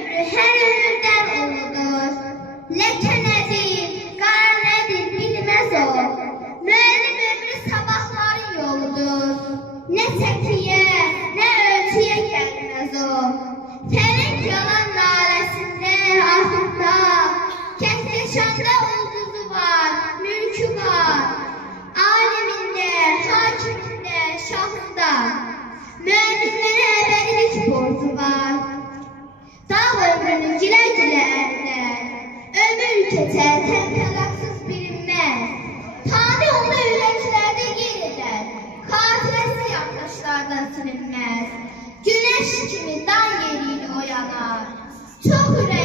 ömrü her ömürden uludur. Leke nedir, kara nedir bilmez o. Müəllim ömrü sabahların yoludur. Ne çekiye, ne ölçüye gelmez o. Felek yalan naresinde ahında, kehkeşanda ulduzu var, mülkü var. Aleminde, hakiminde, şahında, müəllimlere ebedilik borcu var. Dağ ömrünü güle güle erler, ömür keçer, tentelaksız bilinmez. Tanrı onu yüreklerde yer eder, katilesi yandaşlardan silinmez. Güneş kimi dan yeriyle oyanar, çok ürek